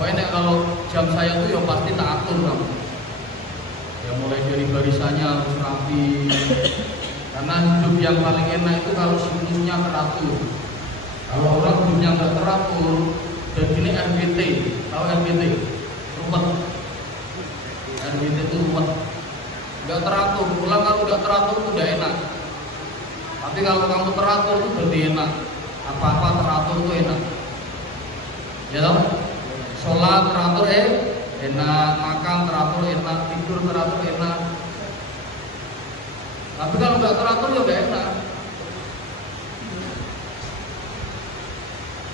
Pokoknya kalau jam saya tuh ya pasti tak atur kamu. Ya mulai dari barisannya harus rapi. Karena hidup yang paling enak itu kalau siklusnya teratur. Kalau orang hidupnya nggak teratur, dan gini RBT, tahu RBT? Ruwet. RBT itu ruwet. Nggak teratur. Pulang kalau nggak teratur itu udah enak. Tapi kalau kamu teratur itu berarti enak. Apa-apa teratur itu enak. Ya toh? Sholat teratur enak, makan teratur enak, tidur teratur enak. Tapi kalau nggak teratur ya nggak enak.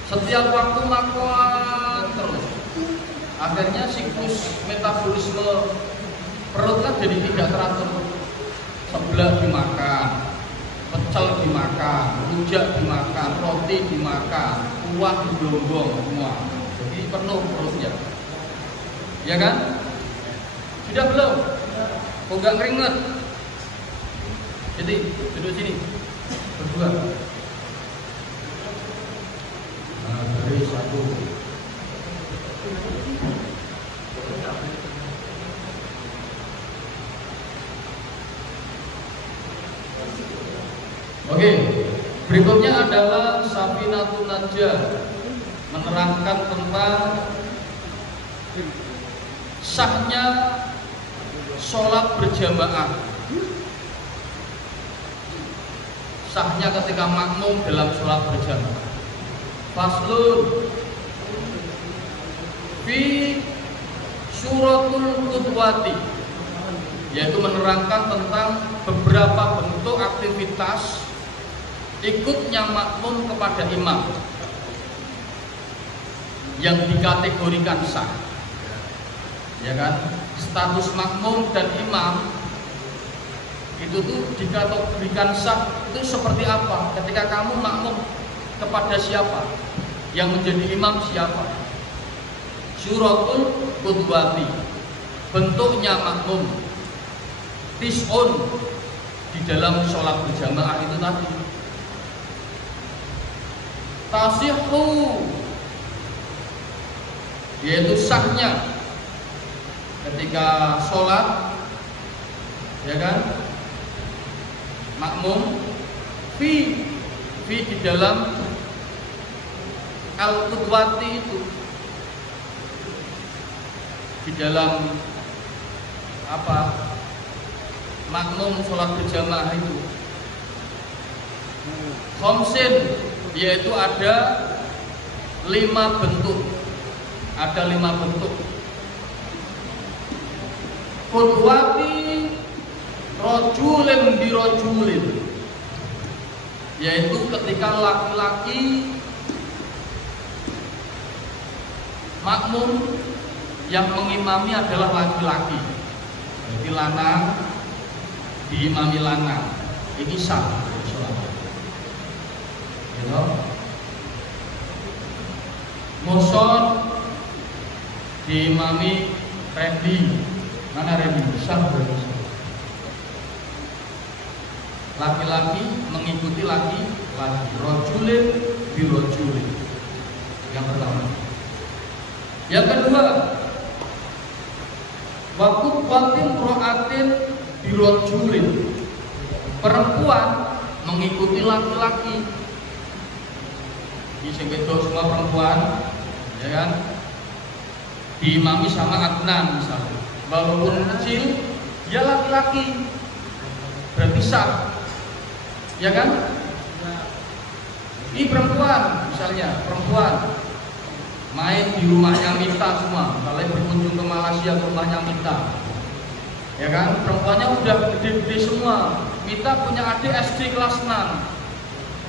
Setiap waktu makan terus. Akhirnya siklus metabolisme perut kan jadi tidak teratur. Sebelah dimakan, pecel dimakan, rujak dimakan, roti dimakan, kuah digonggong semua. Jadi penuh perutnya. Ya kan? Sudah belum? Kok nggak keringet? Jadi duduk sini berdua. Nah, dari satu. Oke, berikutnya adalah Safinatun Najah, menerangkan tentang sahnya sholat berjamaah. Sahnya ketika makmum dalam sholat berjamaah. Faslun fi suratul qudwati, yaitu menerangkan tentang beberapa bentuk aktivitas ikutnya makmum kepada imam yang dikategorikan sah. Ya kan? Status makmum dan imam itu tuh dikategorikan sah itu seperti apa? Ketika kamu makmum kepada siapa? Yang menjadi imam siapa? Suratul qudwati, bentuknya makmum. Tis'un, di dalam sholat berjamaah itu tadi. Tasihhu, yaitu sahnya ketika sholat, ya kan, makmum. Fi di dalam al-qudwati itu, di dalam apa, makmum sholat berjamaah itu. Khamsin, yaitu ada 5 bentuk. Ada 5 bentuk. Qudwati rojulin birojulin, yaitu ketika laki-laki makmum yang mengimami adalah laki-laki. Jadi lanang diimami lanang, ini sah sholat. Muson diimami Randy, mana Randy? Sah berarti. Laki-laki mengikuti laki-laki. Rojulin birojulin. Yang pertama. Yang kedua, waktu watin roatin birojulin, perempuan mengikuti laki-laki. Di sebetul semua perempuan, ya kan, diimami sama Adnan misalnya. Walaupun kecil, dia laki-laki, berarti sah, ya kan? Ini perempuan, misalnya perempuan main di rumahnya Mita semua. Kalian berkunjung ke Malaysia ke rumahnya Mita, ya kan? Perempuannya udah gede-gede semua. Mita punya adik SD kelas 6,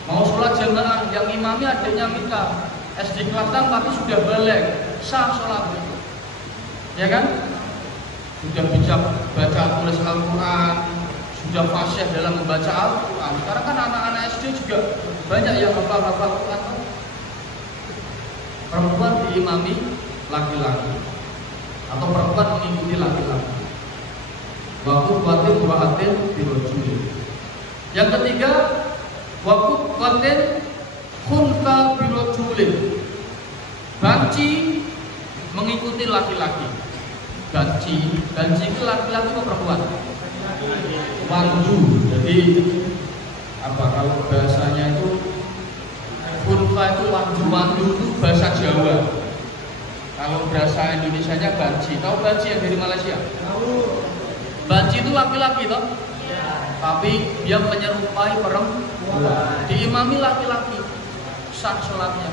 mau sholat jamaah, yang imami adiknya Mita SD kelas 6 tapi sudah balik, sah sholat, ya kan? Sudah bisa baca tulis Al-Quran, sudah fasih dalam membaca Al-Quran. Sekarang kan anak-anak SD juga banyak yang hafal Quran. Perempuan diimami laki-laki atau perempuan mengikuti laki-laki. Waktu kuatin buatin birojulin. Yang ketiga, waktu kuatin khunta birojulin, banci mengikuti laki-laki. Banci itu laki-laki atau perempuan? Wandu. Jadi apa kalau bahasanya itu khulfa itu wandu itu bahasa Jawa. Kalau bahasa Indonesianya banci. Tahu banci yang dari Malaysia? Tahu. Banci itu laki-laki toh? Tapi dia menyerupai perempuan. Diimami laki-laki. Sah sholatnya.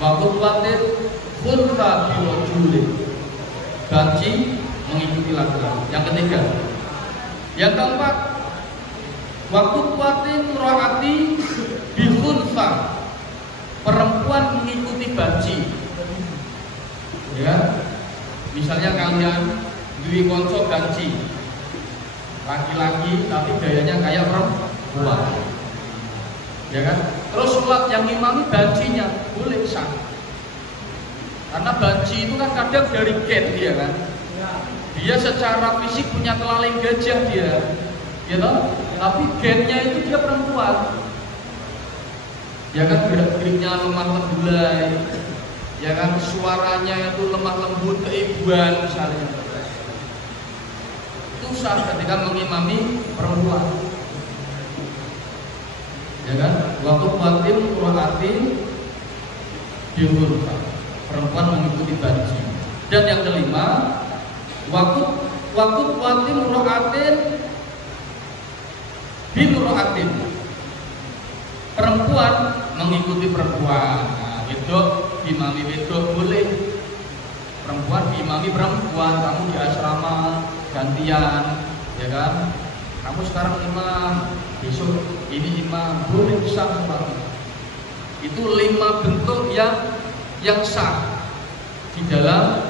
Waktu kuatir khulfa birojulin. Banci mengikuti laki-laki. Yang ketiga. Yang keempat, waktu kuatir rohati bikhulfa. Perempuan mengikuti banci. Ya. Misalnya kalian duwe konco banci. Laki-laki tapi gayanya kayak perempuan. Ya kan? Terus sholat yang imami bancinya boleh sah. Karena banci itu kan kadang dari gen dia kan. Dia secara fisik punya kelaling gajah dia, gitu. Tapi gennya itu dia perempuan. Ya kan gerak-geriknya lemah lembulai, ya kan suaranya itu lemah lembut keibuan misalnya. Itu sah ketika mengimami perempuan. Ya kan? Waktu kuatin rohati diurut. Perempuan mengikuti banci. Dan yang kelima, waktu kuatin rohatin bimroatin. Perempuan mengikuti perempuan. Nah, wedok imami wedok boleh. Perempuan diimami perempuan. Kamu di asrama gantian, ya kan? Kamu sekarang imam, besok ini imam, boleh sah seperti itu. Itu 5 bentuk yang sah di dalam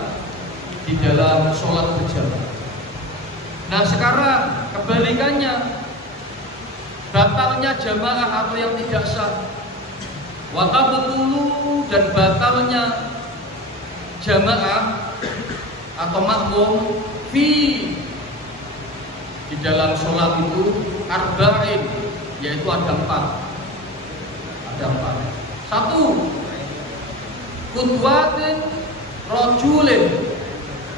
sholat berjamaah. Nah sekarang kebalikannya, batalnya jamaah atau yang tidak sah, watabutulu dan batalnya jamaah atau makmum di dalam sholat itu arba'in, yaitu ada 4. Satu, kudwatin rojulin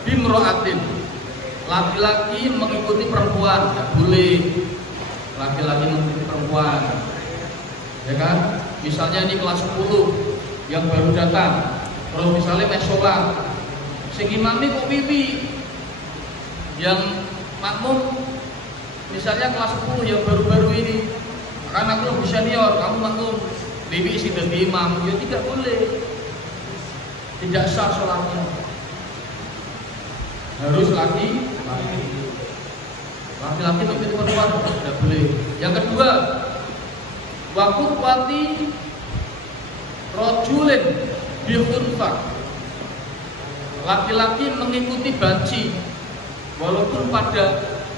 bimroatin. Laki-laki mengikuti perempuan, tidak boleh. Laki-laki mengikuti perempuan, ya kan? Misalnya ini kelas 10 yang baru datang, terus misalnya mes sholat, sing imami kok pipi, yang makmum misalnya kelas 10 yang baru-baru ini, karena aku lebih senior, kamu makmum, bibi isi dadi imam, ya tidak boleh, tidak sah sholatnya. Harus laki-laki mengikuti perempuan, tidak boleh. Yang kedua, waktu kuati rojulin bikhunfa. Laki-laki mengikuti banci, walaupun pada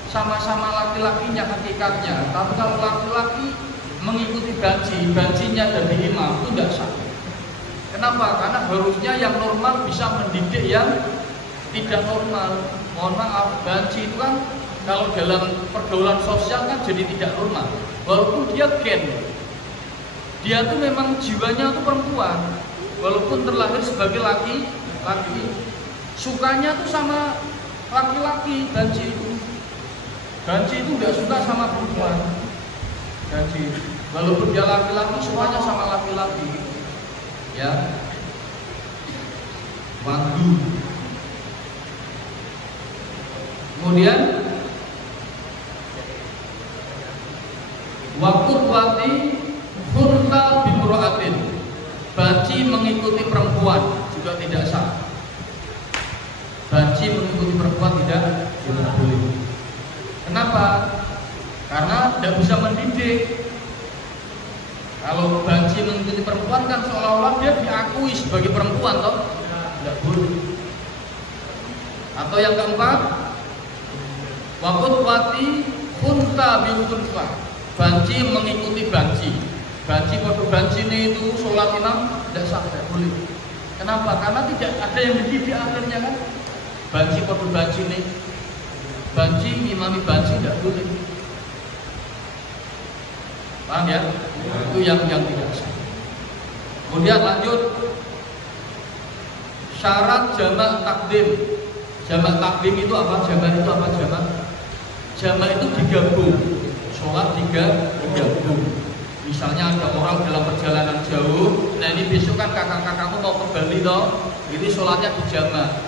sama-sama laki-lakinya hakikatnya, tapi kalau laki-laki mengikuti bancinya dari imam itu tidak sah. Kenapa? Karena harusnya yang normal bisa mendidik yang tidak normal. Mohon maaf, banci itu kan kalau dalam pergaulan sosial kan jadi tidak normal. Walaupun dia gen, dia tuh memang jiwanya tuh perempuan, walaupun terlahir sebagai laki, sukanya tuh sama laki-laki. Banci itu nggak suka sama perempuan. Banci, walaupun dia laki-laki, sukanya sama laki-laki. Ya, wandu. Kemudian waktu kuati khunta bimroatin. Banci mengikuti perempuan juga tidak sah. Banci mengikuti perempuan tidak boleh. Kenapa? Karena tidak bisa mendidik. Kalau banci mengikuti perempuan kan seolah-olah dia diakui sebagai perempuan, toh? Tidak boleh. Atau yang keempat, waktu kuati khunta bimkhunfa. Banci mengikuti banci. Banci pada banci ini itu sholat imam tidak sah, tidak boleh. Kenapa? Karena tidak ada yang mendidik akhirnya kan. Banci pada banci ini, banci imami banci tidak boleh. Paham ya? Itu yang tidak sah. Kemudian lanjut, syarat jamak takdim. Jamak takdim itu apa? Jamak itu apa? Jamak itu digabung. Sholat digabung. Misalnya ada orang dalam perjalanan jauh, nah ini besok kan kakak-kakakmu mau ke Bali toh, ini sholatnya dijamak.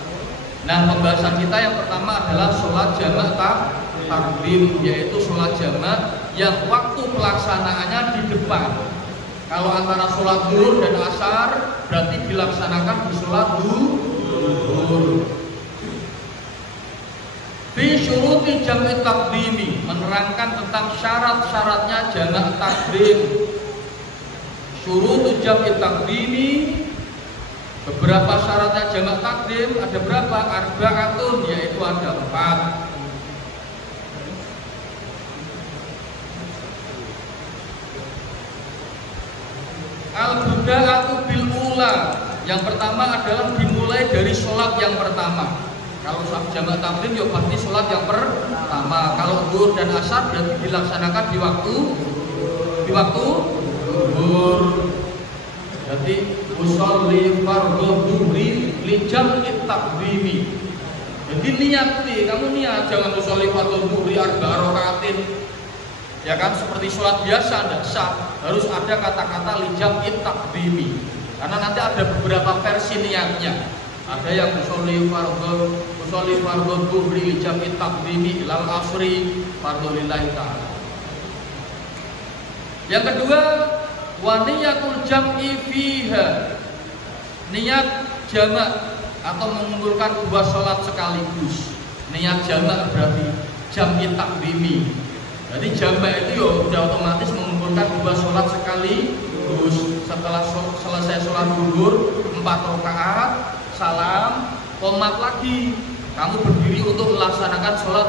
Nah, pembahasan kita yang pertama adalah sholat jamak takdim, yaitu sholat jamak yang waktu pelaksanaannya di depan. Kalau antara sholat zuhur dan asar berarti dilaksanakan di sholat zuhur. Fi syuruti jam'i takdimi, menerangkan tentang syarat-syaratnya jamak takdim. Syurutu jam'i takdimi, beberapa syaratnya jamak takdim ada berapa? Arba'atun, yaitu ada 4. Al-buda'atu bil ula. Yang pertama adalah dimulai dari sholat yang pertama. Kalau jamak takdim ya pasti sholat yang pertama. Kalau zuhur dan asar berarti dilaksanakan di waktu zuhur. Jadi usolli fardhu dhuhri li jam'i takdimi. Jadi niat nih, kamu niat jangan usolli fardhu dhuhri arba'a rakaatin. Ya kan seperti sholat biasa tidak sah, harus ada kata-kata li jam'i takdimi. Karena nanti ada beberapa versi niatnya. Ada yang usolli fardhu dhuhri li jam'i takdimi ilal asri fardhu lillahi ta'ala. Yang kedua, wa niyatul jam'i fiha, niat jamak atau mengumpulkan dua sholat sekaligus. Niat jamak berarti jam'i takdimi. Jadi jamak itu ya udah otomatis mengumpulkan dua sholat sekaligus. Setelah selesai sholat zuhur 4 rakaat, salam, qomat lagi. Kamu berdiri untuk melaksanakan sholat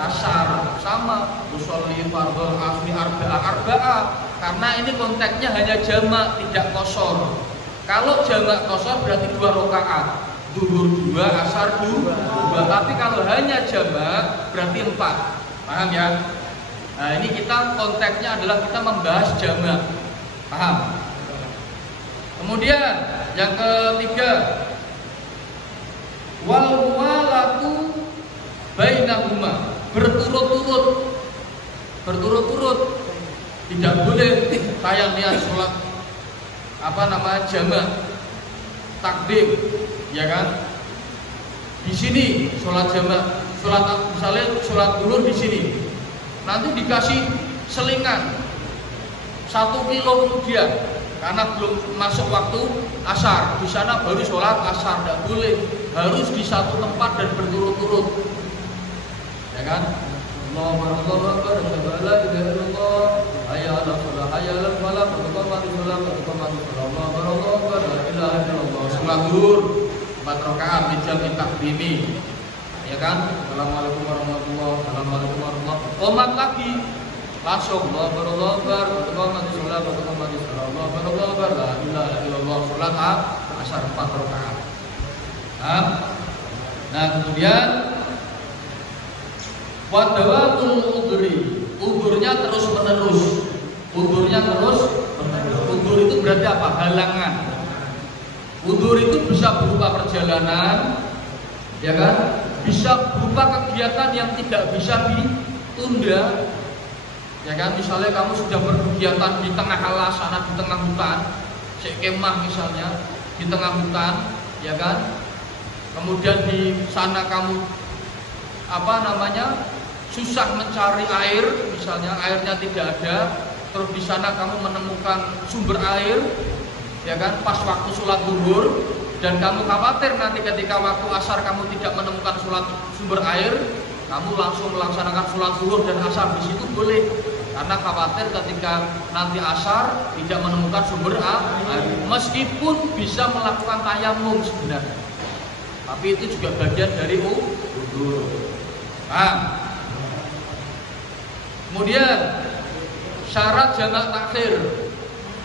asar, sama usolli fardhu asri arba'a. Karena ini konteksnya hanya jamak, tidak qashar. Kalau jamak qashar berarti 2 rakaat, zuhur 2, asar 2. Tapi kalau hanya jamak berarti 4. Paham ya? Nah, ini kita konteksnya adalah kita membahas jamak. Paham? Kemudian yang ketiga, wal walatu bainahuma, berturut-turut, tidak boleh kayak niat sholat jamak takdim, ya kan? Di sini sholat jamak, misalnya sholat zuhur di sini, nanti dikasih selingan 1 kilo kemudian. Karena belum masuk waktu asar, di sana baru sholat asar, tidak boleh, harus di satu tempat dan berturut-turut, ya kan? Allahu Akbar, la ilaha illallah, hayya 'alal shalah, hayya 'alal falah, qad qamatis shalah, Allahu Akbar, la ilaha illallah. Sholat zuhur 4 rakaat di jam'i takdimi, ya kan? Assalamualaikum warahmatullahi wabarakatuh. Qomat lagi. Langsung Allahu Akbar, qamati shalah, Allahu Akbar, la ilaha illallah. Salat asar 4 rakaat. Nah, kemudian wa dawatul udhri, udhurnya terus menerus. Udhur itu berarti apa? Halangan. Udhur itu bisa berupa perjalanan, ya kan? Bisa berupa kegiatan yang tidak bisa ditunda. Ya kan, misalnya kamu sudah berkegiatan di tengah alas sana, di tengah hutan, kemah misalnya di tengah hutan, ya kan. Kemudian di sana kamu susah mencari air, misalnya airnya tidak ada, terus di sana kamu menemukan sumber air, ya kan, pas waktu sholat zuhur, dan kamu khawatir nanti ketika waktu asar kamu tidak menemukan sumber air, kamu langsung melaksanakan sholat zuhur dan asar di situ boleh. Karena khawatir ketika nanti asar tidak menemukan sumber air, meskipun bisa melakukan tayamum sebenarnya, tapi itu juga bagian dari wudu. Kemudian syarat jamak takhir.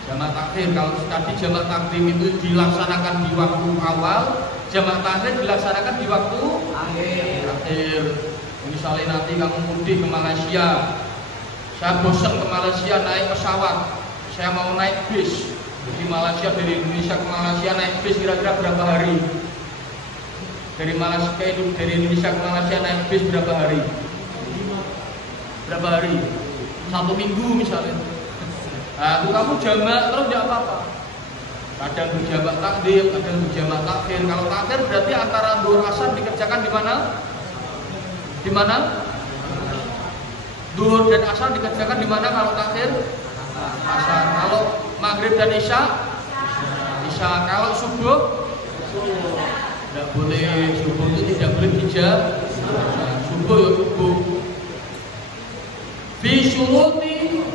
Jamak takhir, kalau tadi jamak takdim itu dilaksanakan di waktu awal, jamak takhir dilaksanakan di waktu akhir. Misalnya nanti kamu mudik ke Malaysia, saya bosan ke Malaysia naik pesawat, saya mau naik bis, Di Malaysia, dari Indonesia ke Malaysia naik bis kira-kira berapa hari? Dari Indonesia ke Malaysia naik bis berapa hari? Berapa hari? 1 minggu misalnya. Nah, itu kamu jamak terus tidak apa-apa. Kadang berjamak takdim, kadang berjamak takhir. Kalau takhir berarti antara zuhur asar dikerjakan di mana? Di mana? Zuhur dan asar dikerjakan di mana kalau takhir? Asar. Kalau maghrib dan isya? Isya. Kalau subuh? Tidak boleh. Subuh itu tidak boleh dijak. Subuh ya subuh. Fi syuruti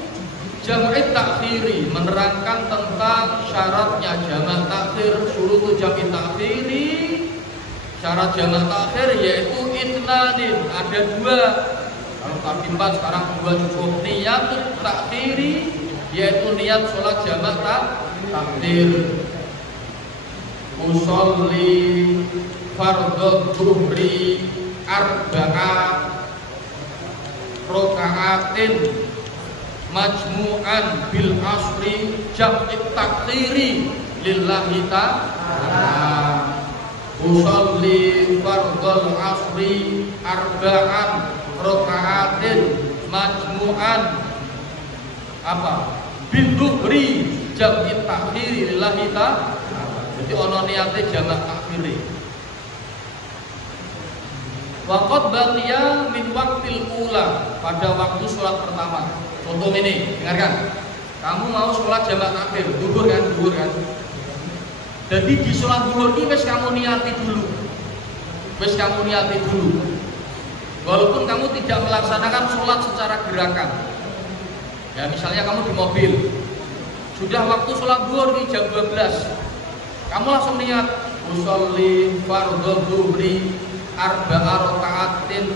jam'i takhiri, menerangkan tentang syaratnya jamak takhir. Syurutu jam'i takhiri, syarat jamak takhir yaitu itnanin, ada 2. Kalau tadi 4 sekarang 2 cukup. Niyatut takhiri yaitu niat sholat jamak takhir. Usolli fardhu dhuhri arba'at raka'atin majmu'an bil asri jam'i takhiri lillahi ta'ala. Usolli fardhu asri arba'an raka'atin majmu'an apa? Bil dhuhri jam'i takhiri lillahi ta'ala. Jadi ono niate jamak takhiri. Waqad baqiya min waqtil ula, pada waktu sholat pertama. Contoh ini, dengarkan. Kamu mau sholat jamak takhir, zuhur kan? Jadi di sholat zuhur ini wis kamu niati dulu. Walaupun kamu tidak melaksanakan sholat secara gerakan. Ya misalnya kamu di mobil, sudah waktu sholat zuhur ini jam 12. Kamu langsung niat usolli fardhu dhuhri arba'a raka'atin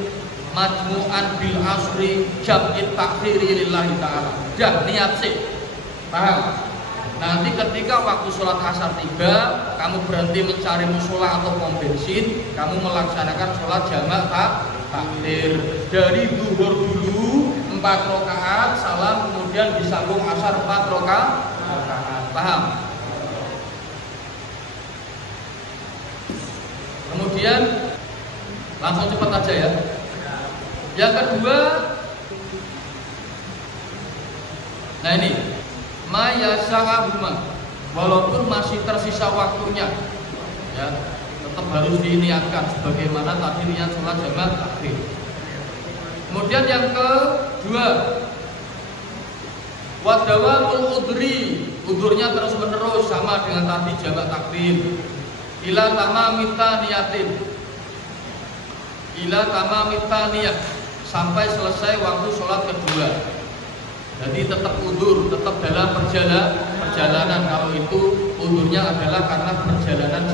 majmu'an bil asri jam'i takhiri lillahi ta'ala. Dah niat sih. Paham? Nanti ketika waktu sholat asar tiba, kamu berhenti mencari musola atau pom bensin, kamu melaksanakan sholat jamak takhir. Dari zuhur dulu 4 rakaat, salam, kemudian disambung asar 4 rakaat. Paham? Kemudian langsung cepat aja ya. Yang kedua, nah ini mayasa'ahuma, walaupun masih tersisa waktunya, ya tetap harus diniatkan sebagaimana tadi niat sholat jamak takhir. Kemudian yang kedua, wadawamul udri, udurnya terus menerus sama dengan tadi jamak takdim. Ila tamamita niyatin, ila tamamita niyat, sampai selesai waktu sholat kedua. Jadi tetap udur, tetap dalam perjalanan. Kalau itu udurnya adalah karena perjalanan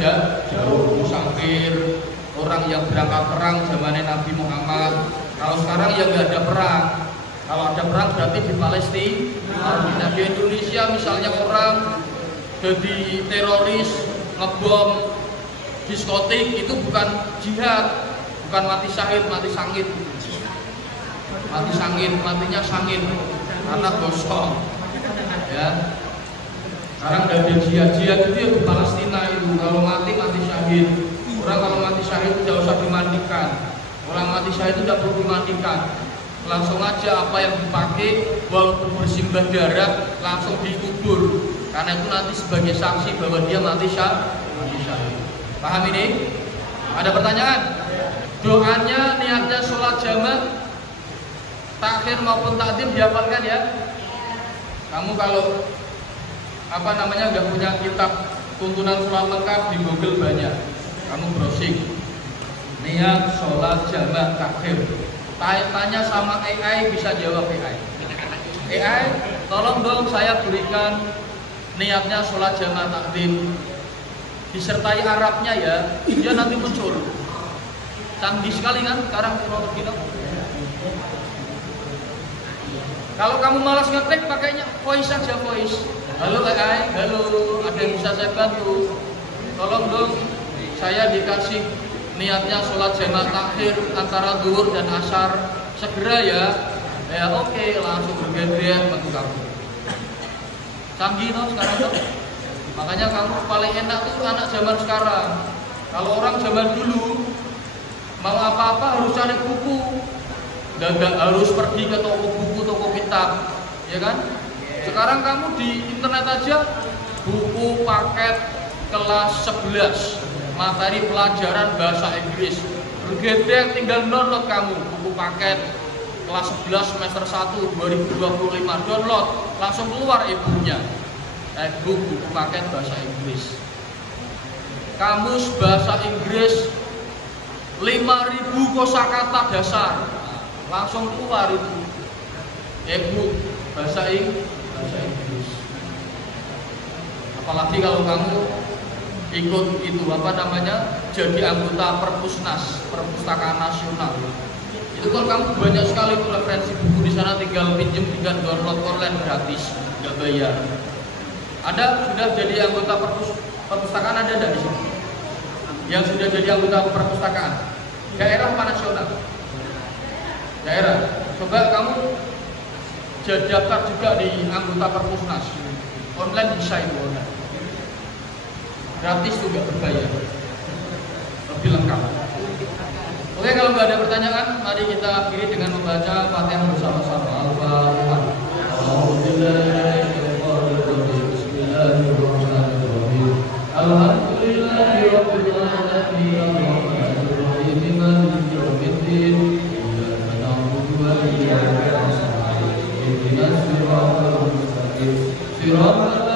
jauh, musafir, orang yang berangkat perang zamannya Nabi Muhammad. Kalau sekarang ya nggak ada perang. Kalau ada perang berarti di Palestina. Di Indonesia misalnya orang jadi teroris, ngebom diskotik, itu bukan jihad, bukan mati syahid, mati sangit. Matinya sangit karena gosong. Ya. Sekarang udah ada jihad itu ya di Palestina itu. Kalau mati syahid. Orang kalau mati syahid tidak usah dimandikan. Orang mati syahid itu tidak perlu dimandikan. Langsung aja apa yang dipakai walaupun bersimbah darah langsung dikubur. Karena itu nanti sebagai saksi bahwa dia mati syahid. Paham ini? Ada pertanyaan? Doanya, niatnya sholat jamak takhir maupun takdim dihafalkan ya. Kamu kalau nggak punya kitab tuntunan sholat lengkap di Google banyak. Kamu browsing niat sholat jamak takhir. Tanya sama AI, bisa jawab AI. AI, tolong dong saya berikan niatnya sholat jamak takdim, disertai Arabnya ya, dia nanti muncul. Canggih sekali kan sekarang teknologi. Kalau kamu malas ngetik, pakainya voice saja, voice. Halo AI, halo, ada yang bisa saya bantu? Tolong dong, saya dikasih niatnya sholat jamak takhir antara zuhur dan asar, segera ya. Ya oke, langsung bergantian bantu kamu. Canggih dong sekarang dong. Makanya kamu paling enak tuh anak zaman sekarang. Kalau orang zaman dulu mau apa-apa harus cari buku, dan harus pergi ke toko buku, toko kitab, ya kan? Sekarang kamu di internet aja buku paket kelas 11 materi pelajaran bahasa Inggris. Bergedeng tinggal download kamu buku paket kelas 11 semester 1 2025, download langsung keluar ibunya. Buku paket bahasa Inggris. Kamus bahasa Inggris 5.000 kosakata dasar. Langsung keluar itu. E-book bahasa Inggris. Apalagi kalau kamu ikut itu jadi anggota Perpusnas, Perpustakaan Nasional. Itu kan kamu banyak sekali referensi buku di sana, tinggal pinjem, tinggal download online gratis, nggak bayar. Ada sudah jadi anggota perpustakaan, ada di sini? Yang sudah jadi anggota perpustakaan, daerah apa nasional? Daerah. Coba kamu daftar juga di anggota Perpusnas. Online bisa itu online. Gratis juga berbayar. Lebih lengkap. Oke, kalau nggak ada pertanyaan, mari kita akhiri dengan membaca Fatihah bersama-sama. Al-Fatihah. Alhamdulillahirabbil alamin. Ar-Rahim maliki yaumiddin. Iyyaka na'budu wa iyyaka nasta'in. Ihdinas siratal mustaqim. Siratal